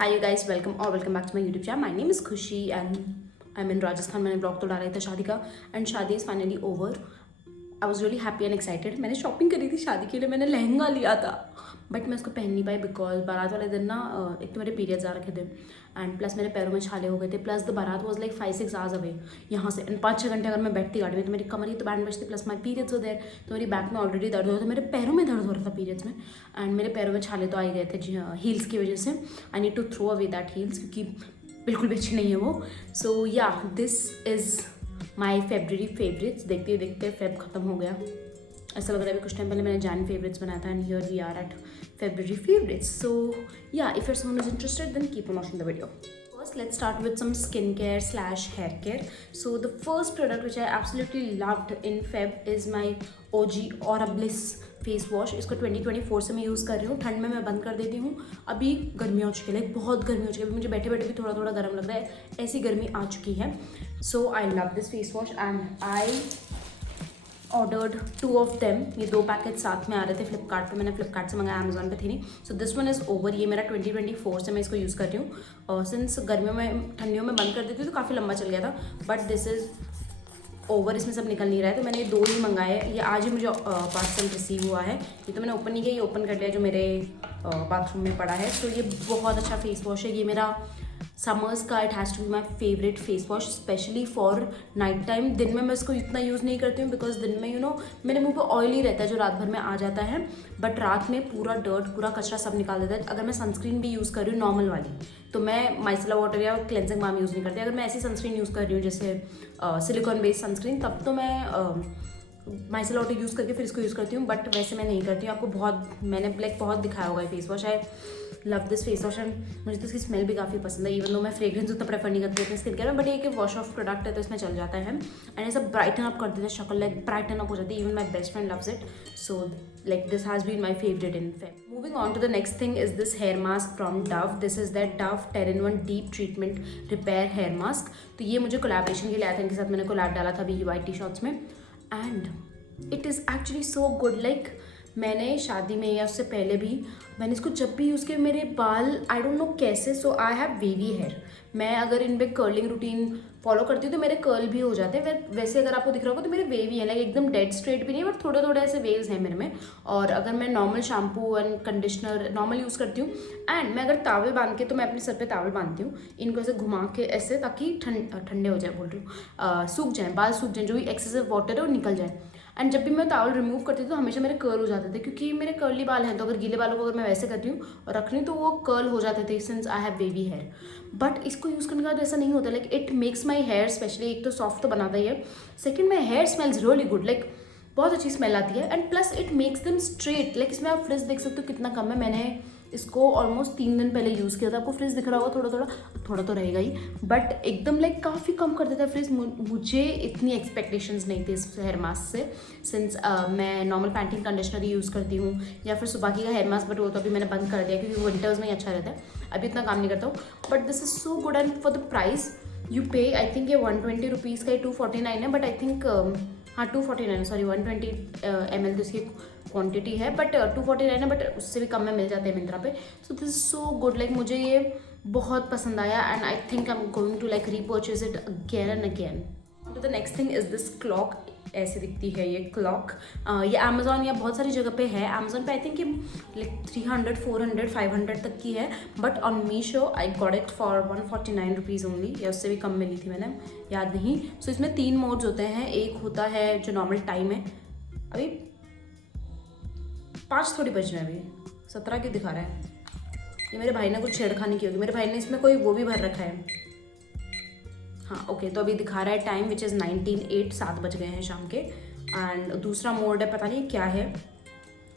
Hi you guys, welcome back to my YouTube channel. My name is Khushi and I am in Rajasthan. मैंने blog तो डाला ही था शादी का एंड शादी is finally over. I was really happy and excited. मैंने shopping करी थी शादी के लिए, मैंने लहंगा लिया था बट मैं उसको पहन नहीं पाई बिकॉज बारात वाले दिन ना एक तो मेरे पीरियड्स आ रखे थे एंड प्लस मेरे पैरों में छाले हो गए थे, प्लस द बारात वॉज लाइक 5-6 आवर्स अवे यहाँ से एंड 5-6 घंटे अगर मैं बैठती गाड़ी में तो मेरी कमर ही तो बैंड बजती, प्लस माई पीरियड्स हो देर तो मेरी बैक में ऑलरेडी दर्द हो रहा था, मेरे पैरों में दर्द हो रहा था पीरियड्स में एंड मेरे पैरों में छाले तो आ ही गए थे जी हाँ हील्स की वजह से। I need to throw away that heels क्योंकि बिल्कुल भी अच्छी नहीं है वो। So yeah this is my February favourites. देखते देखते फेब खत्म हो गया, ऐसा लग रहा है अभी कुछ टाइम पहले मैंने जैन फेवरेट्स बनाया था and here we are at February favourites. So yeah if someone is interested then keep on watching the video. First, let's start with some skincare slash hair care. So the first product which I absolutely loved in Feb is my OG Aura Bliss face wash. इसको 2024 से मैं use कर रही हूँ। ठंड में मैं बंद कर देती हूँ, अभी गर्मी हो चुकी है, लाइक बहुत गर्मी हो चुकी है, अभी मुझे बैठे बैठे भी थोड़ा थोड़ा गर्म लग रहा है, ऐसी गर्मी आ चुकी है। So I love this face wash and I ordered 2 of them. ये 2 पैकेट साथ में आ रहे थे फ्लिपकार्ट पे, मैंने फ्लिपकार्ट से मंगाया, अमेजोन पे थी नहीं। So this one is over. ये मेरा 2024 से मैं इसको यूज़ कर रही हूँ और सिंस गर्मियों में ठंडियों में बंद कर देती थी तो काफ़ी लंबा चल गया था, बट दिस इज़ ओवर, इसमें सब निकल नहीं रहा है तो मैंने ये 2 ही मंगाए। ये आज ही मुझे पार्सल रिसीव हुआ है, ये तो मैंने ओपन नहीं किया, ये ओपन कर लिया जो मेरे बाथरूम में पड़ा है। तो ये बहुत अच्छा फेस वॉश है, ये मेरा समर्स का it has to be my favourite face wash specially for night time. दिन में मैं इसको इतना यूज़ नहीं करती हूँ बिकॉज दिन में मेरे मुंह पे ऑयल ही रहता है जो रात भर में आ जाता है, बट रात में पूरा डर्ट पूरा कचरा सब निकाल देता है। अगर मैं सनस्क्रीन भी यूज़ कर रही हूँ नॉर्मल वाली तो मैं माइसेला वाटर या क्लेंजिंग बाम यूज़ नहीं करती। अगर मैं ऐसी सनस्क्रीन यूज़ कर रही हूँ जैसे सिलिकॉन बेस्ड सनस्क्रीन तब तो मैं माइसेला वाटर यूज़ करके फिर इसको यूज़ करती हूँ, बट वैसे मैं नहीं करती हूँ। आपको मैंने बहुत दिखाया होगा ये face wash. I love this face wash and मुझे तो इसकी स्मेल भी काफ़ी पसंद है, इवन दो मैं फ्रेग्रेंस उतना प्रेफर नहीं करती अपने स्किन केयर में, बट ये कि वॉश ऑफ प्रोडक्ट है तो इसमें चल जाता है एंड ये सब ब्राइटन अप कर देते हैं, शक्ल लाइक ब्राइटन अप हो जाती है। Even my best friend loves it, so like this has been my favourite in Feb. Moving on to the next thing is this hair mask from Dove. This is that Dove 10-in-1 deep treatment repair hair mask. तो ये मुझे collaboration के लिए आया था, इनके साथ मैंने कोलैब डाला था अभी UIT शॉट्स में and it is actually so good. Like मैंने शादी में या उससे पहले भी मैंने इसको जब भी यूज़ किया मेरे बाल आई डोंट नो कैसे, सो आई हैव वेवी हेयर। मैं अगर इन पे कर्लिंग रूटीन फॉलो करती हूँ तो मेरे कर्ल भी हो जाते हैं। वैसे अगर आपको दिख रहा होगा तो मेरे वेवी है, लाइक एकदम डेड स्ट्रेट भी नहीं है बट थोड़े थोड़े ऐसे वेव्स हैं मेरे में। और अगर मैं normal shampoo and conditioner normal use करती हूँ एंड मैं अगर तावल बांध के, तो मैं अपने सर पे तावल बांधती हूँ, इनको ऐसे घुमा के ऐसे ताकि ठंडे हो जाए, बोल रही हूँ सूख जाए, बाल सूख जाए, जो भी एक्सेसिव वाटर है वो निकल जाए। एंड जब भी मैं टावल रिमूव करती थी तो हमेशा मेरे कर्ल हो जाते थे क्योंकि मेरे कर्ली बाल हैं, तो अगर गीले बालों को अगर मैं वैसे करती हूँ और रख रही हूँ तो वो कर्ल हो जाते थे since I have baby hair. But इसको यूज़ करने के बाद ऐसा नहीं होता, like it makes my hair specially एक तो सॉफ्ट तो बनाता ही है, second my hair smells really good, like बहुत अच्छी स्मेल आती है and plus it makes them straight. Like इसमें आप फ्रिज देख सकते हो कितना कम है, मैंने इसको ऑलमोस्ट 3 दिन पहले यूज़ किया था। आपको फ्रिज दिख रहा होगा, थोड़ा थोड़ा थोड़ा तो रहेगा ही, बट एकदम लाइक काफ़ी कम कर देता है फ्रिज। मुझे इतनी एक्सपेक्टेशंस नहीं थी इस हेयर मास्क से सिंस मैं नॉर्मल पैंटिंग कंडीशनर ही यूज़ करती हूँ या फिर सुबाकी का हेयर मास्क, बट वो तो अभी मैंने बंद कर दिया क्योंकि विंटर्स में ही अच्छा रहता है, अभी इतना काम नहीं करता हूँ। But this is so good and for the price you पे, आई थिंक ये 120 रुपीज़ का ही 249 है, बट आई थिंक हाँ 249 सॉरी 120 ml तो इसकी क्वांटिटी है, बट 249 है, बट उससे भी कम में मिल जाते हैं मिंत्रा पे। So this is so good, like मुझे ये बहुत पसंद आया and I think I am going to like repurchase it again and again. तो the next thing is this clock. ऐसे दिखती है ये क्लॉक, ये अमेजोन या बहुत सारी जगह पे है। अमेजोन पे आई थिंक ये लाइक 300, 400, 500 तक की है, but on Meesho I got it for 149 rupees only, या उससे भी कम मिली थी, मैंने याद नहीं। सो इसमें 3 मोड्स होते हैं। एक होता है जो नॉर्मल टाइम है, अभी 5 थोड़ी बज रहे हैं, अभी 17 की दिखा रहा है। ये मेरे भाई ने कुछ छेड़खानी की होगी, मेरे भाई ने इसमें कोई वो भी भर रखा है। हाँ ओके, तो अभी दिखा रहा है टाइम विच इज़ 19:08, 7 बज गए हैं शाम के। एंड दूसरा मोड है, पता नहीं क्या है,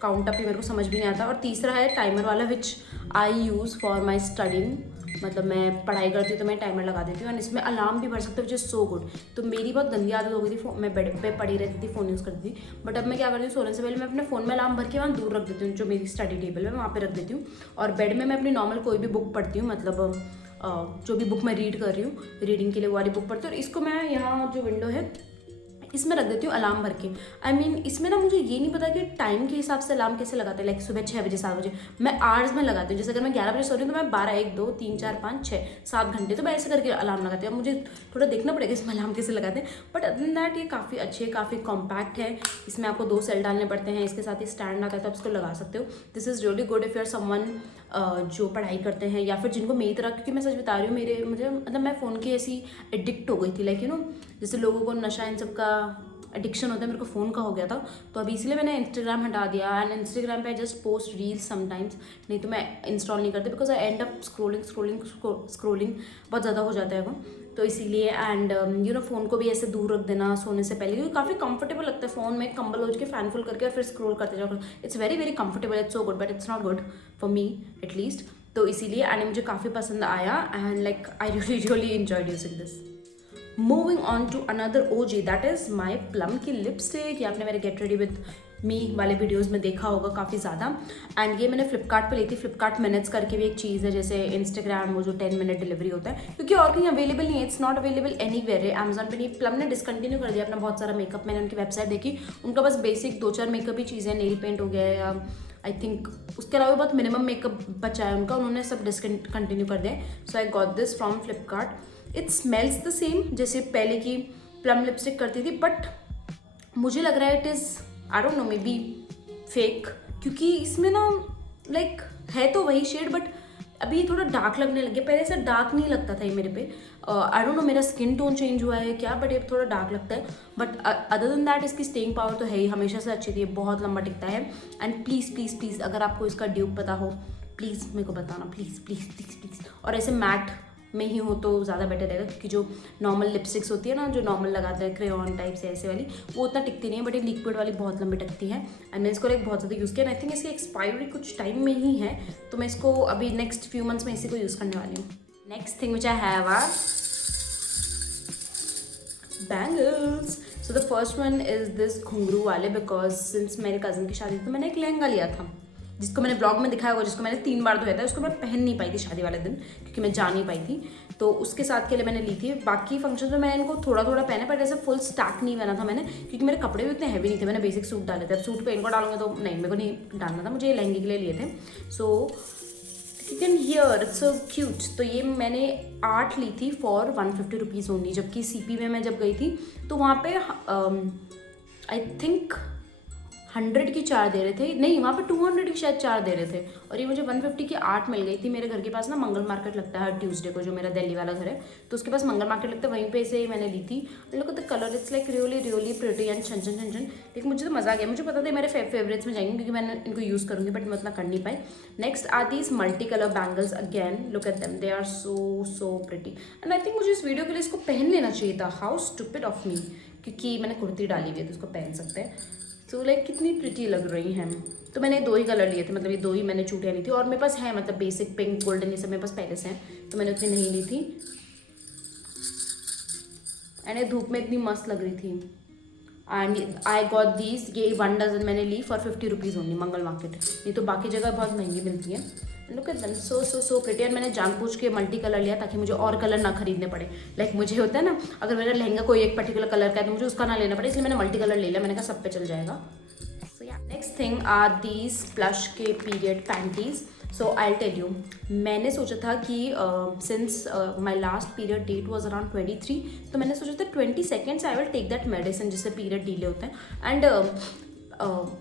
काउंट अप ही मेरे को समझ भी नहीं आता। और तीसरा है टाइमर वाला विच आई यूज़ फॉर माई स्टडिंग, मतलब मैं पढ़ाई करती हूँ तो मैं टाइमर लगा देती हूँ एंड इसमें अलार्म भी भर सकते हो विच इज़ सो गुड। तो मेरी बहुत गंदी आदत हो गई थी, मैं बेड पे पड़ी रहती थी, फ़ोन यूज़ करती थी, बट अब मैं क्या करती हूँ, सोने से पहले मैं अपने फ़ोन में अलार्म भर के वहाँ दूर रख देती हूँ, जो मेरी स्टडी टेबल है वहाँ पे रख देती हूँ। और बेड में मैं अपनी नॉर्मल कोई भी बुक पढ़ती हूँ, मतलब जो भी बुक मैं रीड कर रही हूँ, रीडिंग के लिए वो वाली बुक पढ़ती हूँ। और इसको मैं यहाँ जो विंडो है इसमें रख देती हूँ अलार्म भर के। आई मीन इसमें ना मुझे ये नहीं पता कि टाइम के हिसाब से अलार्म कैसे लगाते हैं, लाइक सुबह 6 बजे 7 बजे, मैं आवर्स में लगाती हूँ। जैसे अगर मैं 11 बजे सो रही हूँ तो मैं 12 1 2 3 4 5 6 7 घंटे, तो मैं ऐसे करके अलार्म लगाती हूँ। अब मुझे थोड़ा देखना पड़ेगा इसमें अलार्म कैसे लगाते हैं, बट अदर देन दैट ये काफ़ी अच्छी है, काफ़ी कॉम्पैक्ट है। इसमें आपको 2 सेल डालने पड़ते हैं, इसके साथ ही स्टैंड आता है तो आप इसको लगा सकते हो। This is really good if you are someone जो पढ़ाई करते हैं या फिर जिनको मेरी तरह, क्योंकि मैं सच बता रही हूँ मुझे मतलब मैं फ़ोन की ऐसी एडिक्ट हो गई थी, लाइक जैसे लोगों को नशा इन सब का एडिक्शन होता है, मेरे को फ़ोन का हो गया था। तो अभी इसलिए मैंने इंस्टाग्राम हटा दिया, एंड इंस्टाग्राम पे जस्ट पोस्ट रील्स समटाइम्स, नहीं तो मैं इंस्टॉल नहीं करती because I and up scrolling बहुत ज़्यादा हो जाता है वो, तो इसीलिए। एंड फ़ोन को भी ऐसे दूर रख देना सोने से पहले, क्योंकि काफ़ी कंफर्टेबल लगता है फ़ोन में कंबल ओढ़ के फैन फुल करके और फिर स्क्रोल करते जाओ। It's very very comfortable, it's so good, but it's not good for me at least. तो इसीलिए एंड मुझे काफ़ी पसंद आया, and like I really enjoyed using this. Moving on to another OG, that is my plum की lipstick. ये आपने मेरे गेट रेडी विद मी वाले वीडियोस में देखा होगा काफ़ी ज़्यादा। एंड ये मैंने फ्लिपकार्ट पे ली थी। फ्लिपकार्ट मिनट्स करके भी एक चीज़ है, जैसे इंस्टाग्राम वो जो 10 मिनट डिलीवरी होता है, क्योंकि और कहीं अवेलेबल नहीं है, इट्स नॉट अवेलेबल एनीवेयर है। अमेजॉन पे नहीं, प्लम ने डिसकंटिन्यू कर दिया अपना बहुत सारा मेकअप। मैंने उनकी वेबसाइट देखी, उनका बस बेसिक 2-4 मेकअप ही चीज़ें, नेल पेंट हो गया या आई थिंक उसके अलावा बहुत मिनिमम मेकअप बचा है उनका, उन्होंने सब डिसकंटिन्यू कर दिया। So I got this from Flipkart. It smells the same जैसे पहले की प्लम लिपस्टिक करती थी, बट मुझे लग रहा है it is I don't know may be fake, क्योंकि इसमें ना लाइक है तो वही शेड, बट अभी थोड़ा डार्क लगने लग गया। पहले से डार्क नहीं लगता था ये मेरे पे, आई डोंट नो मेरा स्किन टोन चेंज हुआ है क्या, बट ये थोड़ा डार्क लगता है। बट अदर देन दैट इसकी स्टेइंग पावर तो है ही, हमेशा से अच्छी थी, बहुत लंबा टिकता है। एंड प्लीज़ प्लीज़ प्लीज़ अगर आपको इसका ड्यूब पता हो प्लीज़ मेरे को बताना, प्लीज़ प्लीज़ प्लीज़ प्लीज़। और ऐसे मैट में ही हो तो ज़्यादा बेटर रहेगा, क्योंकि जो नॉर्मल लिपस्टिक्स होती है ना, जो नॉर्मल लगाते हैं क्रेयॉन टाइप से ऐसे वाली, वो उतना टिकती नहीं है, बट ये लिक्विड वाली बहुत लंबी टिकती है। एंड मैंने इसको लाइक बहुत ज़्यादा यूज़ किया, एंड आई थिंक इसकी एक्सपायरी कुछ टाइम में ही है, तो मैं इसको अभी नेक्स्ट फ्यू मंथ्स में इसी को यूज़ करने वाली हूँ। Next thing which I have are bangles. So the first one is this घुंघरू वाले, बिकॉज सिंस मेरे कज़न की शादी थी तो मैंने एक लहंगा लिया था, जिसको मैंने ब्लॉग में दिखाया हुआ, जिसको मैंने 3 बार धोया था। उसको मैं पहन नहीं पाई थी शादी वाले दिन, क्योंकि मैं जा नहीं पाई थी, तो उसके साथ के लिए मैंने ली थी। बाकी फंक्शन में मैंने इनको थोड़ा थोड़ा पहना, बट ऐसे फुल स्टैक नहीं पहना था मैंने, क्योंकि मेरे कपड़े भी उतने हैवी नहीं थे। मैंने बेसिक सूट डाले थे, अब सूट पे इनको डालूंगा तो नहीं, मेरे को नहीं डालना था, मुझे ये लहंगे के लिए लिए थे। So you can hear it's so cute. तो ये मैंने 8 ली थी फॉर 150 रुपीज़ ओनली, जबकि CP में मैं जब गई थी तो वहाँ पे आई थिंक 100 की 4 दे रहे थे, नहीं वहाँ पे 200 की शायद 4 दे रहे थे, और ये मुझे 150 की 8 मिल गई थी। मेरे घर के पास ना मंगल मार्केट लगता है हर ट्यूसडे को, जो मेरा दिल्ली वाला घर है, तो उसके पास मंगल मार्केट लगता है, वहीं पे से मैंने ली थी। Look at the colour, it's like really pretty and छन। लेकिन मुझे तो मज़ा आ गया, मुझे पता था मेरे फेवरेट्स में जाएंगे, क्योंकि मैंने इनको यूज़ करूँगी, बट मैं उतना कर नहीं पाई। Next are these multi colour bangles, again look at them, they are so pretty. And I think मुझे इस वीडियो के लिए इसको पहन लेना चाहिए था, हाउ स्टूपिड ऑफ मी, क्योंकि मैंने कुर्ती डाली हुई है तो उसको पहन सकते हैं। तो लाइक कितनी प्रिटी लग रही हैं। तो मैंने 2 ही कलर लिए थे, मतलब ये 2 ही मैंने चूड़ियाँ ली थी, और मेरे पास है मतलब बेसिक पिंक गोल्डन ये सब मेरे पास पहले से हैं, तो मैंने उतनी नहीं ली थी। एंड ये धूप में इतनी मस्त लग रही थी। एंड आई गॉट दीज, ये 1 डजन मैंने ली for 50 rupees only Mangal market, नहीं तो बाकी जगह बहुत महंगी मिलती है। Look at them, so pretty. And मैंने जानबूझ के मल्टी कलर लिया ताकि मुझे और कलर ना खरीदने पड़े। लाइक मुझे होता है ना, अगर मेरा लहंगा कोई एक पर्टिकुलर कलर का है तो मुझे उसका ना लेना पड़े, इसलिए मैंने मल्टी कलर ले लिया। मैंने कहा सब पे चल जाएगा। So yeah next thing are these plush के period panties. So I tell you, मैंने सोचा था कि since my last period date was around 23, तो मैंने सोचा था 22 I will take that medicine जिससे पीरियड डिले होते हैं। And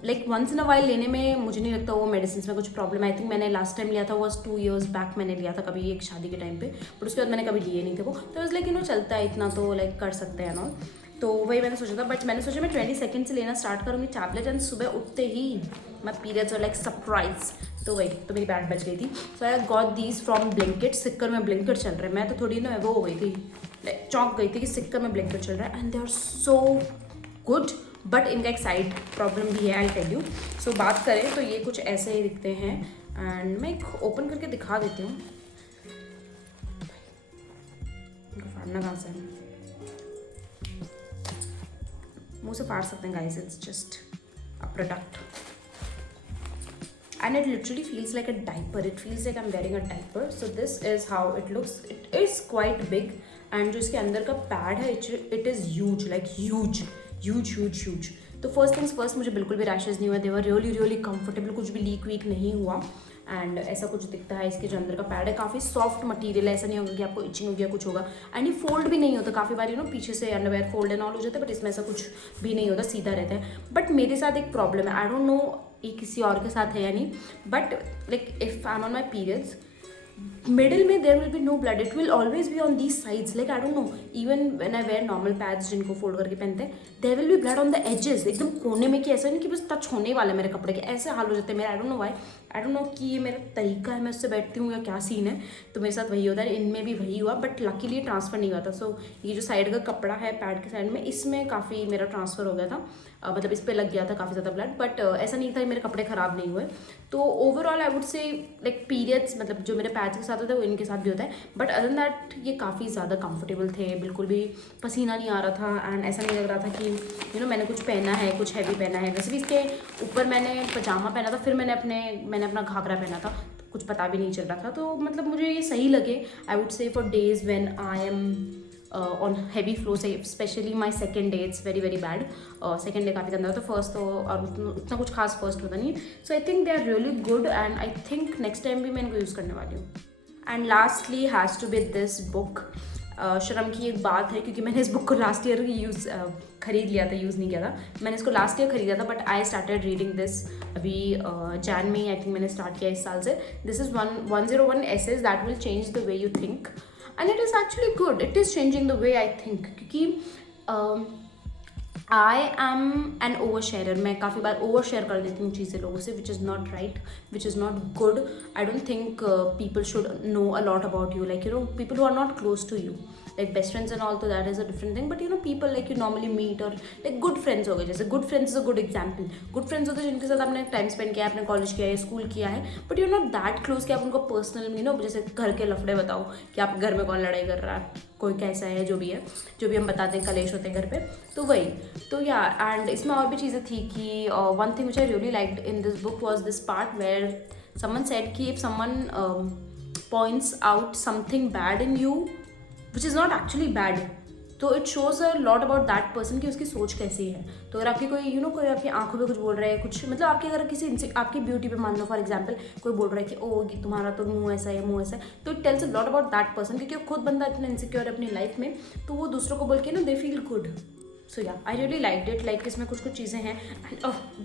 like once in a while लेने में मुझे नहीं लगता वो मेडिसिन में कुछ प्रॉब्लम। आई थिंक मैंने लास्ट टाइम लिया था वॉज 2 years बैक, मैंने लिया था कभी एक शादी के टाइम पे, बट उसके बाद मैंने कभी लिए नहीं थे वो। तो इस लाइक चलता है इतना, तो लाइक कर सकते हैं ना, तो वही मैंने सोचा था। बट मैंने सोचा मैं 22 से लेना स्टार्ट करूँगी टैबलेट, एंड सुबह उठते ही मैं पीरियड्स और लाइक सरप्राइज, तो वही तो मेरी बैट बच गई थी। So I got these from Blinkit. Sikar में ब्लिंकिट चल रहा है, मैं तो थोड़ी ना वो हो गई थी, चौंक गई थी कि सिक्कर में ब्लिंकिट चल रहा है, and they are so good. But इनका एक साइड प्रॉब्लम भी है, आई टेल यू। सो बात करें तो ये कुछ ऐसे ही दिखते हैं, एंड मैं एक ओपन करके दिखा देती हूँ। इनको फाड़ना कहाँ से है, मुँह से फाड़ सकते हैं guys, it's just a product and it literally feels like a diaper, it feels like I'm wearing a diaper. So this is how it looks. It is quite big, and जो इसके अंदर का पैड है it is huge, like huge, huge huge huge. तो first things first, मुझे बिल्कुल भी rashes नहीं हुआ, दे वर रियली रियली कंफर्टेबल, कुछ भी लीक वीक नहीं हुआ। एंड ऐसा कुछ दिखता है, इसके जो अंदर का पैड है काफ़ी सॉफ्ट मटेरियल है, ऐसा नहीं होगा कि आपको इचिंग हो गया कुछ होगा। एंड ये फोल्ड भी नहीं होता, काफ़ी बार पीछे से अंडरवेयर फोल्ड एंड ऑल हो जाता है, बट इसमें ऐसा कुछ भी नहीं होता, सीधा रहता है। बट मेरे साथ एक प्रॉब्लम है, आई डोंट नो ये किसी और के साथ है या नहीं, but like if I am on my periods, middle में there will be no blood, it will always be on these sides, like I don't know, even when I wear normal pads जिनको fold करके पहनते हैं, there will be blood on the edges, एकदम कोने में, कि ऐसा नहीं कि बस टच होने वाला है मेरे कपड़े के, ऐसे हाल हो जाते हैं मेरे। I don't know why, I don't know कि ये मेरा तरीका है, मैं उससे बैठती हूँ या क्या सीन है, तो मेरे साथ वही होता है, इनमें भी वही हुआ, बट लकीली ट्रांसफर नहीं हुआ था। सो ये जो साइड का कपड़ा है पैड के साइड में, इसमें काफ़ी मेरा ट्रांसफर हो गया था, मतलब इस पर लग गया था काफ़ी ज़्यादा ब्लड, बट ऐसा नहीं था कि मेरे कपड़े ख़राब नहीं हुए। तो ओवरऑल आई वुड से लाइक पीरियड्स, मतलब जो मेरे पैड्स के साथ होता है वो इनके साथ भी होता है, बट अदर दैन दैट ये काफ़ी ज़्यादा कंफर्टेबल थे, बिल्कुल भी पसीना नहीं आ रहा था, एंड ऐसा नहीं लग रहा था कि मैंने कुछ पहना है, कुछ हैवी पहना है। वैसे भी इसके ऊपर मैंने पजामा पहना था, फिर मैंने अपना घाघरा पहना था, तो कुछ पता भी नहीं चल रहा था। तो मतलब मुझे ये सही लगे, I would say four days when I am on heavy flow, say especially my second day it's very very bad. Second day काफ़ी गंदा होता है, फर्स्ट तो और उतना कुछ खास फर्स्ट होता नहीं है। So I think they are really good, and I think next time भी मैं इनको यूज़ करने वाली हूँ। And lastly has to be this book. शर्म की एक बात है, क्योंकि मैंने इस बुक को लास्ट ईयर खरीद लिया था, यूज़ नहीं किया था। मैंने इसको लास्ट ईयर खरीदा था, but I started reading this अभी जैन में, आई थिंक मैंने स्टार्ट किया इस साल से। This is 101 essays that will change the way you think, and it is actually good, it is changing the way I think, क्योंकि आई एम एन ओवर शेयरर। मैं काफ़ी बार ओवर शेयर कर देती हूँ चीज़ें लोगों से, which is not right, which is not good. I don't think people should know a lot about you, like people who are not close to you, like best friends and all, so that is a different thing, but people like you normally meet, और like good friends हो गए, जैसे good friends is a good example, good friends होते हैं जिनके साथ आपने time spend किया है, आपने कॉलेज किया है, स्कूल किया है, but you're not that close कि आप उनको पर्सनल जैसे घर के लफड़े बताओ कि आप घर में कौन लड़ाई कर रहा है, कोई कैसा है, जो भी हम बताते हैं, कलेश होते हैं घर पे, तो वही। तो या एंड इसमें और भी चीज़ें थी कि one thing which I really liked in this book was this part where someone said कि if someone points out something bad in you which is not actually bad, तो it shows a lot about that person कि उसकी सोच कैसी है। तो अगर आपकी कोई कोई आपकी आंखों पे कुछ बोल रहा है, कुछ मतलब आपकी अगर किसी आपकी ब्यूटी पे मान लो फॉर एग्जांपल कोई बोल रहा है कि ओ तुम्हारा तो मुंह ऐसा है, मुंह ऐसा है, तो it tells a lot about that person, क्योंकि खुद बंदा इतना इनसिक्योर है अपनी लाइफ में, तो वो दूसरों को बोल के they feel good. So yeah I really like it, like इसमें कुछ चीज़ें हैं,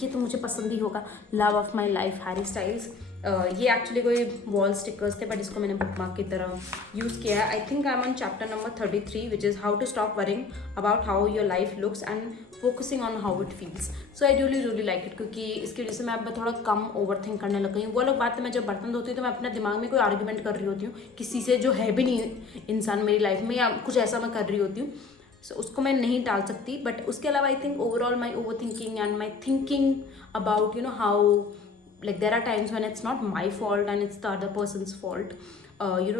ये तो मुझे पसंद ही होगा, love of my life Harry Styles. ये एक्चुअली कोई वॉल स्टिकर्स थे, बट इसको मैंने बुक मार्क की तरह यूज़ किया है। I think I am on chapter number 33 which is how to stop worrying about how your life looks and focusing on how it feels. So I really really like it, क्योंकि इसकी वजह से मैं अब थोड़ा come over think करने लग गई हूँ। वो अलग बात है, मैं जब बर्तन धोती हूँ तो मैं अपने दिमाग में कोई आर्ग्यूमेंट कर रही होती हूँ किसी से जो है भी नहीं इंसान मेरी लाइफ में, या कुछ ऐसा मैं कर रही होती हूँ, सो उसको मैं नहीं टाल सकती। बट उसके अलावा I think overall my over thinking and my thinking about how like there are times when it's not my fault and it's the other person's fault.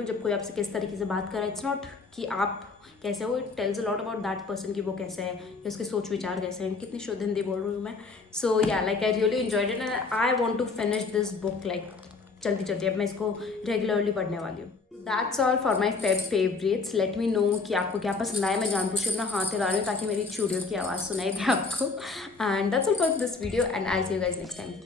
जब कोई आपसे किस तरीके से बात कर रहा है, it's not कि आप कैसे हो, it tells a lot about that person कि वो कैसे है, या उसके सोच विचार कैसे हैं। कितनी शुद्ध हिंदी बोल रही हूँ मैं। So yeah, like I really enjoyed it and I want to finish this book like जल्दी अब मैं इसको रेगुलरली पढ़ने वाली हूँ। That's all for my favorites. Let me know कि आपको क्या पसंद आया। मैं जानबूझ के अपना हाथ हिला रही हूँ ताकि मेरी चूड़ियों की आवाज़ सुनाई दे आपको। And that's all for this video and I'll see you guys next time.